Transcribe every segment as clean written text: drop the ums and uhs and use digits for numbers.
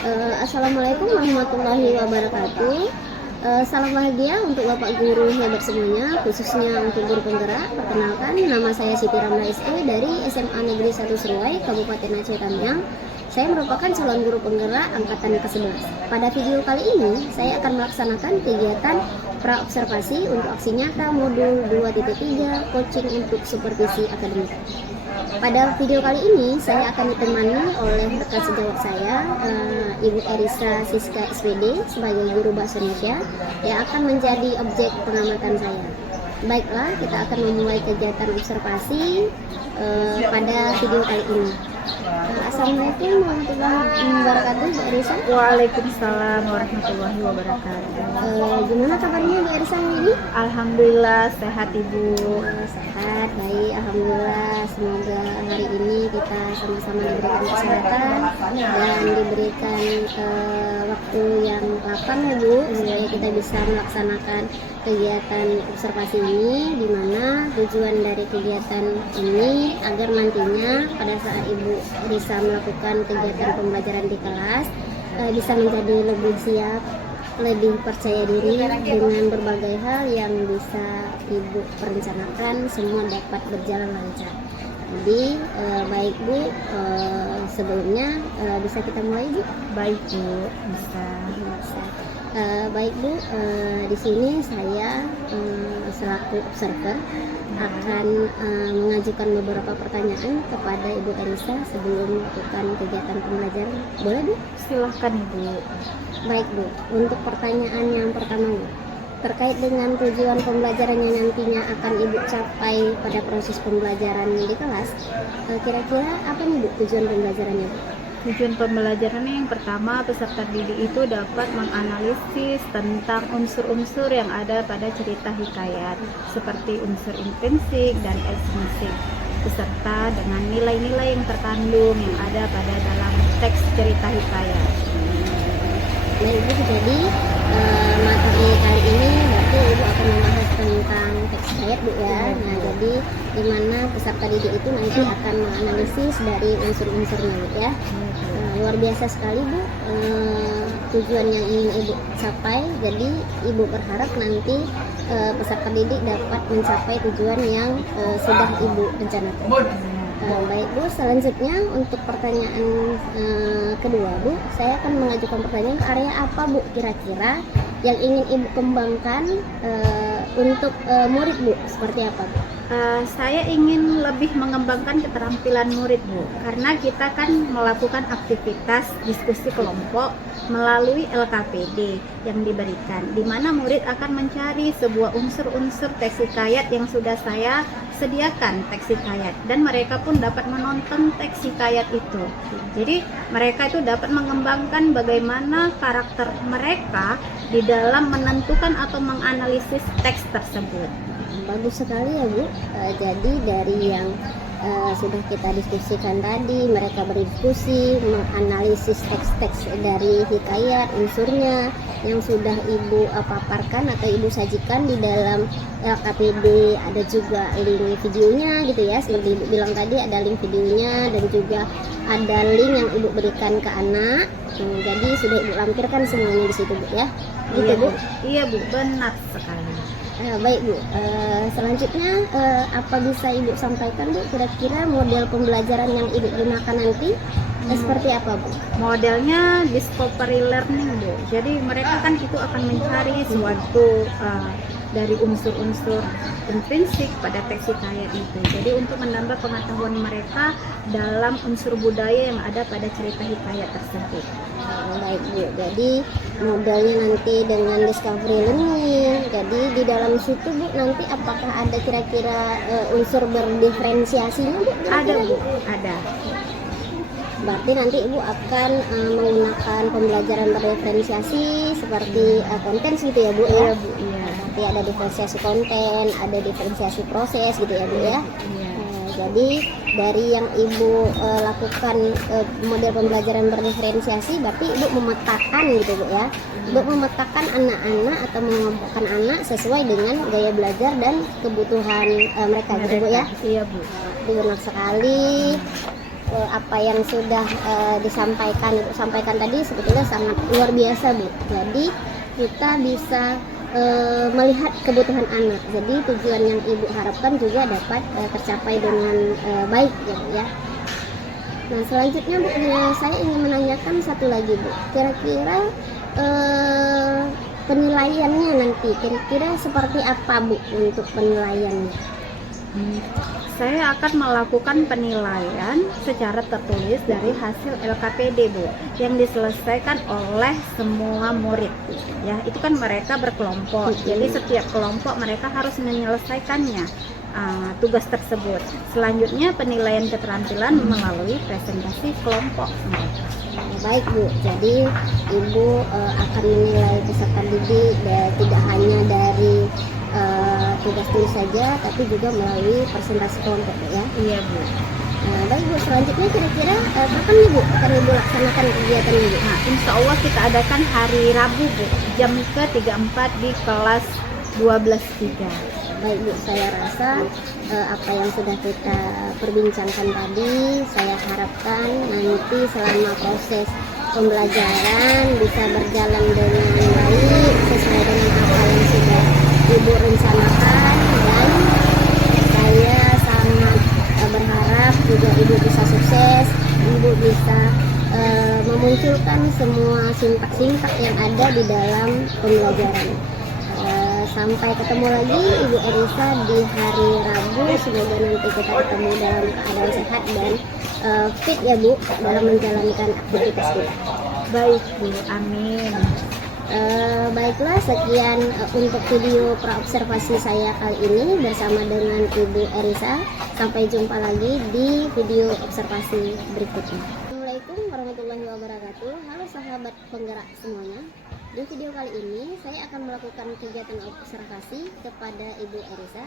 Assalamualaikum warahmatullahi wabarakatuh. Salam bahagia untuk Bapak Guru hebat semuanya, khususnya untuk guru penggerak. Perkenalkan, nama saya Siti Ramla SE dari SMA Negeri 1 Seruai, Kabupaten Aceh Tamiang. Saya merupakan calon guru penggerak angkatan ke-11. Pada video kali ini, saya akan melaksanakan kegiatan pra-observasi untuk aksi nyata modul 2.3 coaching untuk supervisi akademik. Pada video kali ini, saya akan ditemani oleh rekan sejawat saya, Ibu Erisa Siska SPD sebagai guru bahasa Indonesia yang akan menjadi objek pengamatan saya. Baiklah, kita akan memulai kegiatan observasi pada video kali ini. Assalamualaikum warahmatullahi wabarakatuh, Bu Erisa. Waalaikumsalam warahmatullahi wabarakatuh. Gimana kabarnya Bu Erisa ini? Alhamdulillah sehat Ibu. Sehat, baik, alhamdulillah. Semoga hari ini kita sama-sama diberikan kesehatan dan diberikan waktu yang lapang ya Bu, supaya kita bisa melaksanakan kegiatan observasi ini, di mana tujuan dari kegiatan ini agar nantinya pada saat Ibu bisa melakukan kegiatan pembelajaran di kelas bisa menjadi lebih siap, lebih percaya diri dengan berbagai hal yang bisa Ibu perencanakan, semua dapat berjalan lancar. Jadi baik Bu, sebelumnya bisa kita mulai Bu? Baik Bu, bisa. Baik Bu, di sini saya selaku observer akan mengajukan beberapa pertanyaan kepada Ibu Erisa sebelum melakukan kegiatan pembelajaran. Boleh Bu? Silahkan Ibu. Baik Bu, untuk pertanyaan yang pertama Bu, terkait dengan tujuan pembelajaran yang nantinya akan Ibu capai pada proses pembelajaran di kelas, kira-kira apa nih Bu tujuan pembelajarannya Bu? Tujuan pembelajarannya yang pertama, peserta didik itu dapat menganalisis tentang unsur-unsur yang ada pada cerita hikayat, seperti unsur intrinsik dan ekstrinsik, beserta dengan nilai-nilai yang terkandung yang ada pada dalam teks cerita hikayat. Baik Bu, jadi materi kali ini berarti Ibu akan membahas tentang teks hikayat Bu ya. Nah, jadi di mana peserta didik itu nanti akan menganalisis dari unsur-unsurnya Bu ya. Luar biasa sekali Bu, tujuan yang ingin Ibu capai. Jadi Ibu berharap nanti peserta didik dapat mencapai tujuan yang sudah Ibu rencanakan. Baik Bu, selanjutnya untuk pertanyaan kedua Bu, saya akan mengajukan pertanyaan, ke area apa Bu kira-kira yang ingin Ibu kembangkan untuk murid Bu, seperti apa Bu? Saya ingin lebih mengembangkan keterampilan murid Bu, karena kita kan melakukan aktivitas diskusi kelompok melalui LKPD yang diberikan, di mana murid akan mencari sebuah unsur-unsur teks hikayat yang sudah saya sediakan teks hikayat, dan mereka pun dapat menonton teks hikayat itu. Jadi mereka itu dapat mengembangkan bagaimana karakter mereka di dalam menentukan atau menganalisis teks tersebut. Bagus sekali ya Bu. Jadi dari yang sudah kita diskusikan tadi, mereka berdiskusi menganalisis teks-teks dari hikayat, unsurnya yang sudah Ibu paparkan atau Ibu sajikan di dalam LKPD. Ada juga link videonya gitu ya, seperti Ibu bilang tadi, ada link videonya dan juga ada link yang Ibu berikan ke anak. Jadi sudah Ibu lampirkan semuanya di situ Bu ya. Gitu Iya Bu. Iya Bu, benar sekali. Baik Bu, selanjutnya apa bisa Ibu sampaikan Bu, kira-kira model pembelajaran yang Ibu gunakan nanti seperti apa Bu? Modelnya discovery learning Bu, jadi mereka kan itu akan mencari suatu dari unsur-unsur intrinsik pada teks hikayat itu. Jadi untuk menambah pengetahuan mereka dalam unsur budaya yang ada pada cerita hikayat tersebut. Baik Bu, jadi modelnya nanti dengan discovery learning. Jadi di dalam situ Bu, nanti apakah ada kira-kira unsur berdiferensiasinya Bu? Ada Bu, ada. Berarti nanti Ibu akan menggunakan pembelajaran berdiferensiasi seperti konten gitu ya Bu ya? Iya Bu, iya. Berarti ada diferensiasi konten, ada diferensiasi proses gitu ya Bu ya? Iya. Jadi dari yang Ibu lakukan model pembelajaran berdiferensiasi, berarti Ibu memetakan gitu Bu ya. Ibu memetakan anak-anak atau mengelompokkan anak sesuai dengan gaya belajar dan kebutuhan mereka gitu Bu ya. Iya Bu. Itu benar sekali. apa yang sudah disampaikan Ibu sampaikan tadi sebetulnya sangat luar biasa Bu. Jadi kita bisa melihat kebutuhan anak. Jadi tujuan yang Ibu harapkan juga dapat tercapai dengan baik ya. Nah selanjutnya Bu, saya ingin menanyakan satu lagi Bu. Kira-kira penilaiannya nanti kira-kira seperti apa Bu untuk penilaiannya? Saya akan melakukan penilaian secara tertulis dari hasil LKPD Bu, yang diselesaikan oleh semua murid. Ya, itu kan mereka berkelompok. Jadi setiap kelompok mereka harus menyelesaikannya tugas tersebut. Selanjutnya penilaian keterampilan melalui presentasi kelompok mereka. Baik Bu, jadi Ibu akan menilai peserta didik tidak hanya dari tugas tulis saja, tapi juga melalui presentasi kelompok ya. Iya Bu. Baik Bu, selanjutnya kira-kira kapan nih Bu akan Ibu laksanakan kegiatan ini? Nah, insya Allah kita adakan hari Rabu Bu, jam ke-34 di kelas 12.3. Baik Bu, saya rasa apa yang sudah kita perbincangkan tadi, saya harapkan nanti selama proses pembelajaran bisa berjalan dengan baik sesuai dengan apa yang sudah Ibu rencanakan, dan saya sangat berharap juga Ibu bisa sukses, Ibu bisa memunculkan semua sintak-sintak yang ada di dalam pembelajaran. Sampai ketemu lagi Ibu Erisa di hari Rabu. Semoga nanti kita ketemu dalam keadaan sehat dan fit ya Bu dalam menjalankan aktivitas kita. Baik Bu, amin. Baiklah, sekian untuk video praobservasi saya kali ini bersama dengan Ibu Erisa. Sampai jumpa lagi di video observasi berikutnya. Assalamualaikum warahmatullahi wabarakatuh. Halo sahabat penggerak semuanya. Di video kali ini saya akan melakukan kegiatan observasi kepada Ibu Erisa,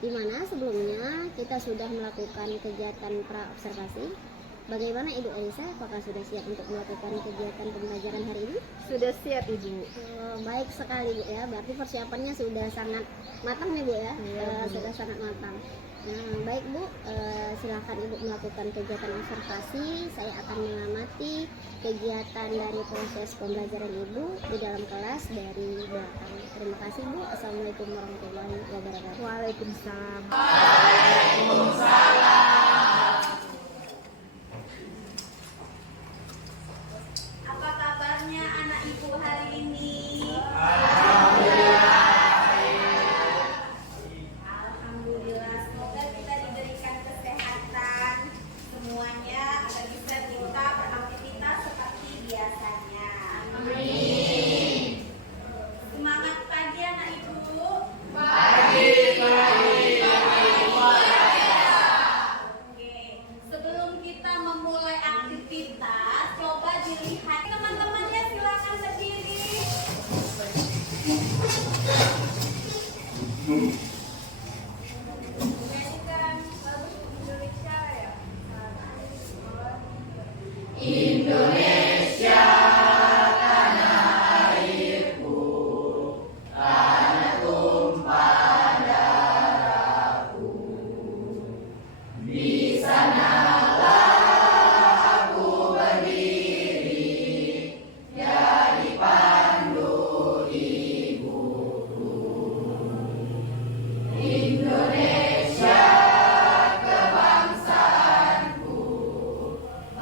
di mana sebelumnya kita sudah melakukan kegiatan praobservasi. Bagaimana Ibu Erisa? Apakah sudah siap untuk melakukan kegiatan pembelajaran hari ini? Sudah siap Ibu. Baik sekali Bu ya, berarti persiapannya sudah sangat matang nih Bu ya. Sudah sangat matang. Baik Bu, silakan Ibu melakukan kegiatan observasi. Saya akan mengamati kegiatan dari proses pembelajaran Ibu di dalam kelas dari belakang. Terima kasih Bu. Assalamualaikum warahmatullahi wabarakatuh. Waalaikumsalam. Apa kabarnya anak ibu hari ini? Alhamdulillah, semoga kita diberikan kesehatan semuanya agar bisa kita beraktivitas seperti biasanya. Amin. Semangat pagi anak ibu. Oke, sebelum kita memulai aktivitas, coba dilihat teman-temannya, silakan berdiri. Ini kan lagu Indonesia ya.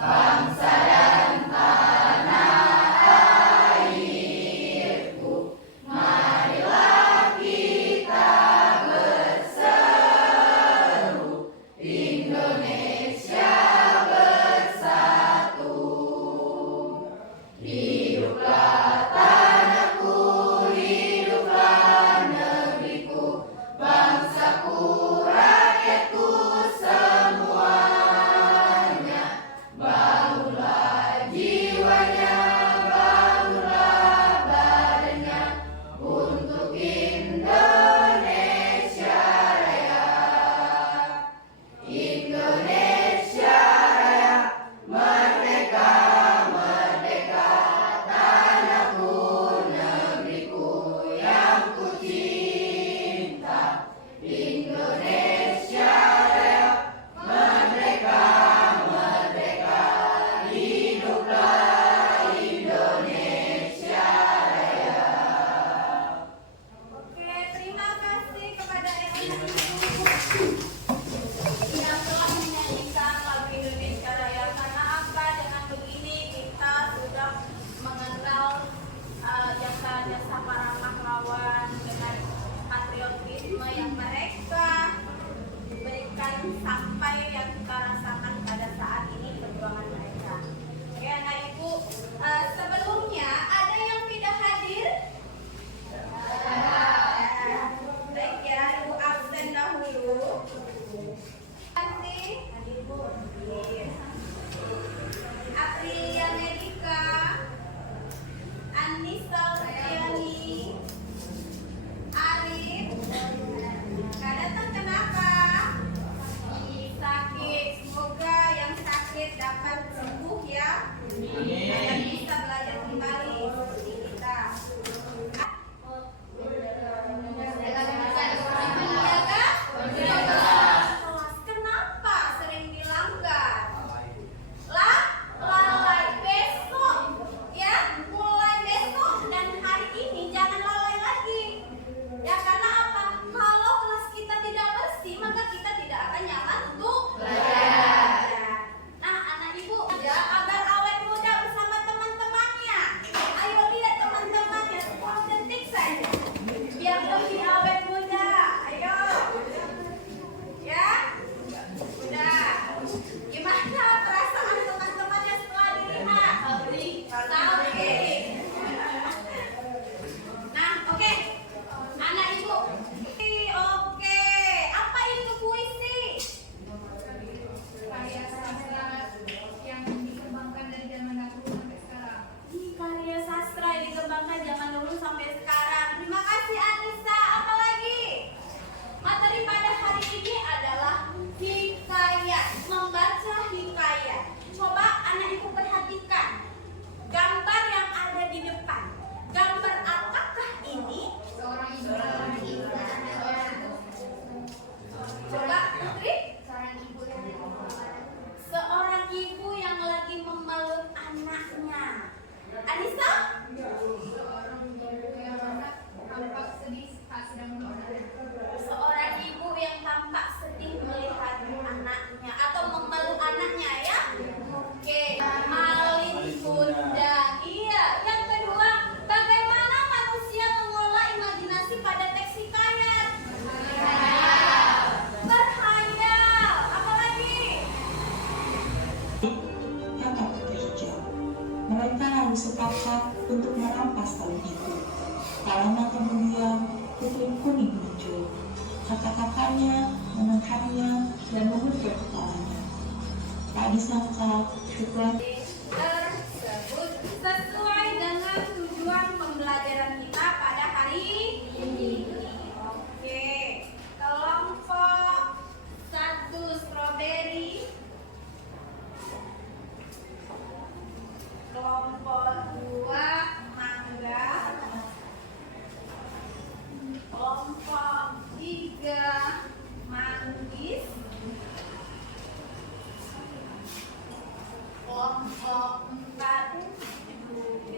Bangsa dan dapat sembuh ya. Dan bisa belajar kembali seperti kita. Kenapa sering dilanggar? Lalai besok ya, mulai besok dan hari ini jangan lalai lagi. Ya karena apa? Kalau kelas kita tidak bersih, maka kita tidak akan nyaman untuk belajar. Nah, anak ibu ya, agar awet muda bersama teman-temannya. Ayo lihat teman-temannya 10 detik saja. Biar lebih awet muda. Ayo. Ya. Udah. Gimana perasaan teman-temannya setelah dilihat? Oke. Nah, oke. Anak ibu. Oke. Apa itu puisi? Karya sastra yang dikembangkan dari zaman dahulu sampai sekarang. Karya sastra yang dikembangkan zaman dulu sampai sekarang. Terima kasih Anissa. Apa lagi? Materi pada hari ini adalah hikayat, membaca hikayat. Coba anak ibu perhatikan gambar yang ada di depan. Gambar apakah ini? Seorang ibu Coba Putri. seorang ibu Seorang ibu yang yang lagi memeluk anaknya. Anissa? seorang ibu yang tampak sedih saat sedang memeluk. Seorang ibu yang tampak sedih melihat anaknya atau memeluk anaknya ya. Oke, malin bunda. Iya. Yang kedua, bagaimana manusia mengelola imajinasi pada teks hikayat? Berhayal. Apa lagi? Kata bekerja. Mereka harus sepakat untuk merampas tahun itu. Tak lama kemudian, puting kuning muncul. Kata-katanya menekannya dan memutar kepalanya. Tak disangka, setelah Tersebut sesuai dengan tujuan pembelajaran kita pada hari ini. Oke, kelompok 1 stroberi, kelompok 2 mangga, kelompok 3 manggis, kelompok 4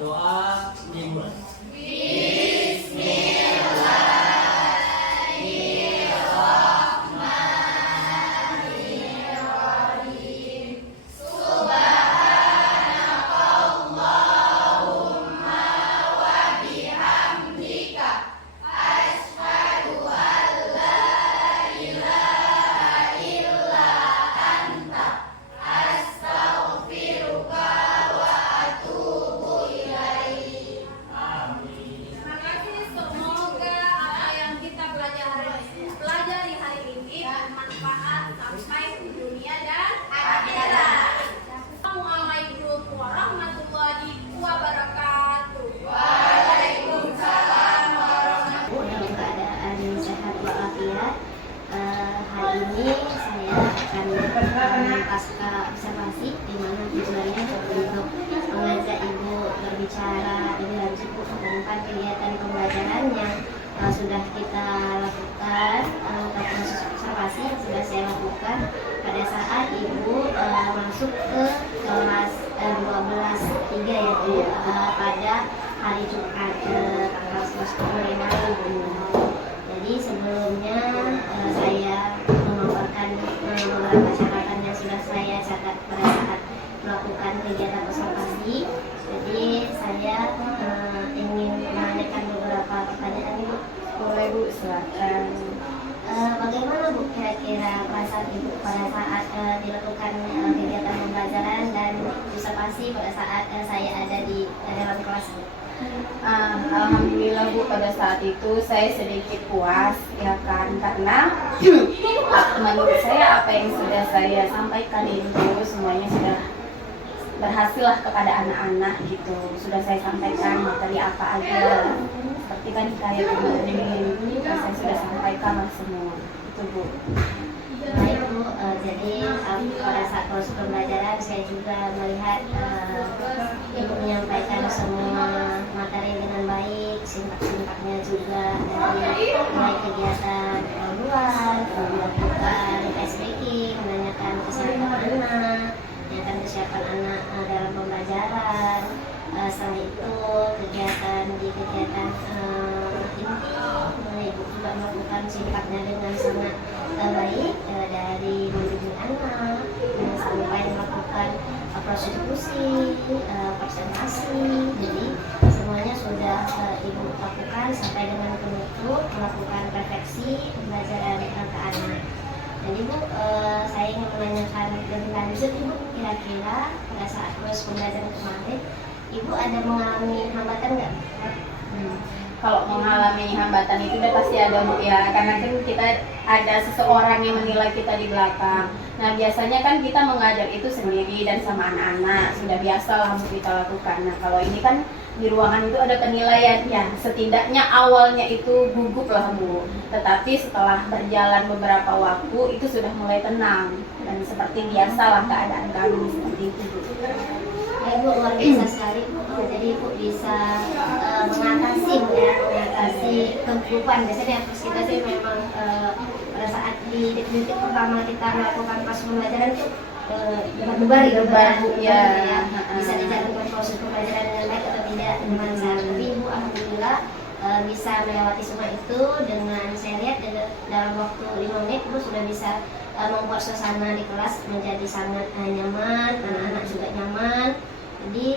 Doa dimulai. Terima kasih. Semoga apa yang kita pelajari hari ini bermanfaat sampai di dunia dan akhirat. Assalamualaikum warahmatullahi wabarakatuh. Dalam keadaan sehat walafiat. Hari ini saya akan pasca observasi di mana tujuannya untuk mengajak ibu berbicara lebih lanjut tentang kegiatan pembelajaran yang sudah kita lakukan atau proses observasi yang sudah saya lakukan pada saat ibu masuk ke kelas 12-3 ya Bu, pada hari Jumat tanggal 10 Mei lalu. Jadi sebelumnya saya memaparkan beberapa catatan yang sudah saya catat pada saat melakukan kegiatan observasi. Jadi saya ingin menanyakan beberapa pertanyaan Bu. Boleh Bu, silakan. Bagaimana Bu kira-kira perasaan Ibu pada saat dilakukan kegiatan pembelajaran dan observasi pada saat saya ada di dalam kelas Bu? Alhamdulillah Bu, pada saat itu saya sedikit puas ya kan, karena menurut saya apa yang sudah saya sampaikan itu semuanya sudah berhasil lah kepada anak-anak gitu. Sudah saya sampaikan materi apa aja, seperti kan kayak kemarin saya sudah sampaikan lah semua itu Bu. Baik Bu, jadi pada saat proses pembelajaran saya juga melihat Ibu menyampaikan semua materi dengan baik, sintak-sintaknya juga dari mulai kegiatan pembuat, melakukan SBK, menanyakan kesiapan anak, menanyakan kesiapan anak dalam pembelajaran. Setelah itu kegiatan inti, Ibu juga melakukan sintaknya dengan sangat baik, dari membimbing anak sampai melakukan proses diskusi, presentasi. Jadi semuanya sudah Ibu lakukan sampai dengan penutup melakukan refleksi pembelajaran ke anak. Jadi Bu, saya ingin menanyakan lebih lanjut Ibu, kira-kira pada saat proses pembelajaran kemarin Ibu ada mengalami hambatan nggak? Kalau mengalami hambatan itu udah pasti ada Bu ya, karena kan kita ada seseorang yang menilai kita di belakang. Nah biasanya kan kita mengajar itu sendiri dan sama anak-anak, sudah biasa lah Bu kita lakukan. Nah kalau ini kan di ruangan itu ada penilaian ya, setidaknya awalnya itu gugup lah Bu, tetapi setelah berjalan beberapa waktu itu sudah mulai tenang dan seperti biasa lah keadaan kami seperti itu Bu. Ibu luar biasa sekali Bu. Jadi Ibu bisa mengatasi kegugupan. Biasanya terus kita sih memang pada saat di detik pertama kita melakukan proses pembelajaran itu berdebar ya, bisa dijalankan proses pembelajaran dengan baik atau tidak dengan cara. Tapi Ibu alhamdulillah bisa melewati semua itu dengan saya lihat dalam waktu 5 menit Ibu sudah bisa membuat suasana di kelas menjadi sangat nyaman, anak-anak juga nyaman. Jadi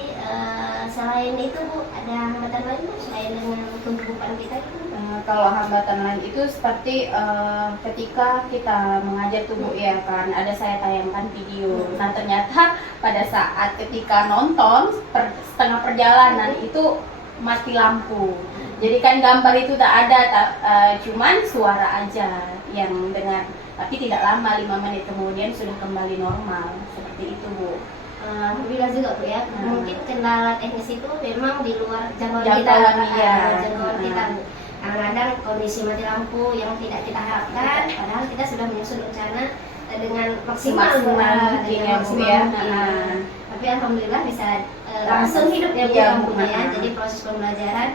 selain itu Bu, ada hambatan lain Bu selain dengan kegugupan kita itu? Kalau hambatan lain itu seperti ketika kita mengajar tuh Bu ya kan, ada saya tayangkan video. Nah ternyata pada saat ketika nonton setengah perjalanan itu mati lampu. Jadi kan gambar itu tak ada, cuman suara aja yang dengar. Tapi tidak lama, 5 menit kemudian sudah kembali normal. Seperti itu Bu. Alhamdulillah juga Bu ya. Mungkin kendala teknis itu memang di luar jangkauan Jangkauan kita. iya. Jangkauan kita Bu. Kadang-kadang kondisi mati lampu yang tidak kita harapkan, padahal kita sudah menyusun rencana dengan maksimal mungkin ya Bu ya. Tapi alhamdulillah bisa langsung hidup ya Bu Iya, lampunya ya. Jadi proses pembelajaran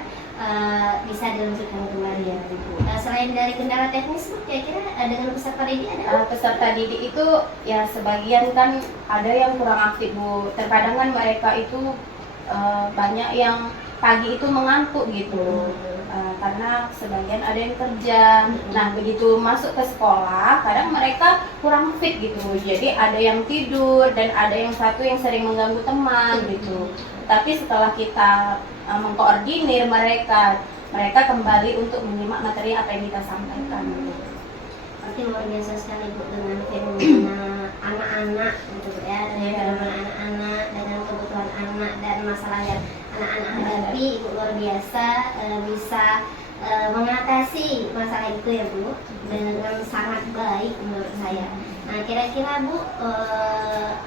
bisa dilanjutkan kembali ya Bu. Selain dari kendala teknis Bu, kira-kira dengan peserta didik ada? Peserta didik itu ya sebagian kan ada yang kurang aktif Bu. Terkadang kan mereka itu banyak yang pagi itu mengantuk gitu. Karena sebagian ada yang kerja. Nah, begitu masuk ke sekolah, kadang mereka kurang fit gitu. Jadi ada yang tidur dan ada yang satu yang sering mengganggu teman gitu. Tapi setelah kita mengkoordinir mereka kembali untuk menyimak materi apa yang kita sampaikan gitu. Oke, luar biasa sekali Bu dengan fenomena anak-anak gitu ya, dengan fenomena anak-anak, dengan kebutuhan anak dan masalah yang anak-anak hadapi. Ibu luar biasa bisa mengatasi masalah itu ya Bu dengan sangat baik menurut saya. Nah, kira-kira Bu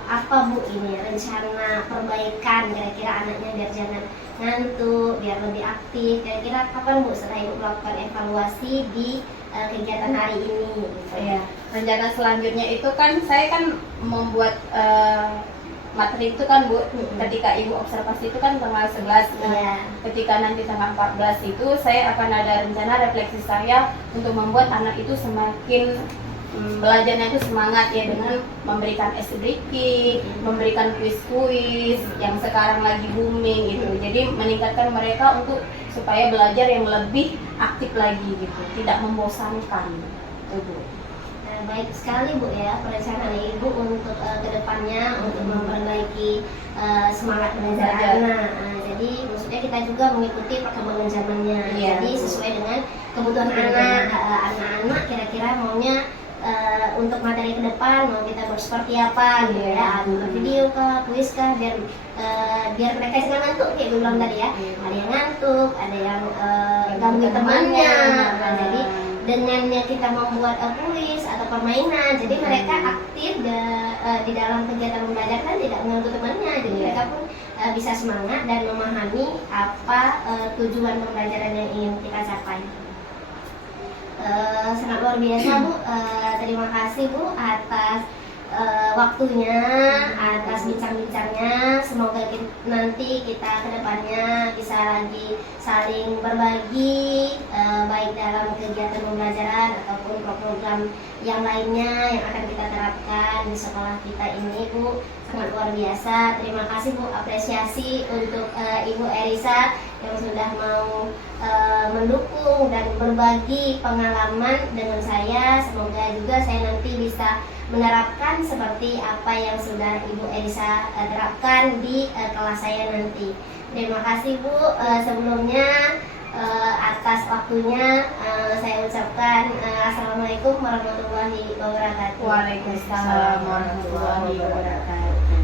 apa Bu ini rencana perbaikan kira-kira anaknya biar jangan ngantuk, biar lebih aktif. Kira-kira kapan Bu setelah Ibu melakukan evaluasi di kegiatan hari ini gitu. Ya, rencana selanjutnya itu kan saya kan membuat materi itu kan Bu, ketika Ibu observasi itu kan tanggal 11. Iya. Ketika nanti tanggal 14 itu saya akan ada rencana refleksi saya untuk membuat anak itu semakin belajarnya itu semangat ya, dengan memberikan breaking, memberikan kuis-kuis yang sekarang lagi booming gitu. Jadi meningkatkan mereka untuk supaya belajar yang lebih aktif lagi gitu, tidak membosankan. Bu. Baik sekali Bu ya perencanaan Ibu untuk kedepannya untuk memperbaiki semangat belajar anak. Jadi maksudnya kita juga mengikuti perkembangan zamannya. Iya. Jadi sesuai dengan kebutuhan anak-anak kira-kira maunya untuk materi ke depan mau kita buat seperti apa gitu ya, video kah, kuis kah, biar mereka jangan ngantuk kayak gue bilang tadi ya. Ada yang ngantuk, ada yang ganggu temannya. Nah, jadi dengannya kita membuat kuis atau permainan, jadi mereka aktif di dalam kegiatan pembelajaran tidak mengganggu temannya, jadi mereka pun bisa semangat dan memahami apa tujuan pembelajaran yang ingin kita capai. Sangat luar biasa Bu, terima kasih Bu atas waktunya, atas bincang-bincangnya. Semoga nanti kita kedepannya bisa lagi saling berbagi baik dalam kegiatan pembelajaran ataupun program yang lainnya yang akan kita terapkan di sekolah kita ini Bu. Sangat luar biasa, terima kasih Bu, apresiasi untuk Ibu Erisa yang sudah mau mendukung dan berbagi pengalaman dengan saya. Semoga juga saya nanti bisa menerapkan seperti apa yang sudah Ibu Erisa terapkan di kelas saya nanti. Terima kasih Bu, sebelumnya atas waktunya saya ucapkan Assalamualaikum warahmatullahi wabarakatuh. Waalaikumsalam warahmatullahi wabarakatuh.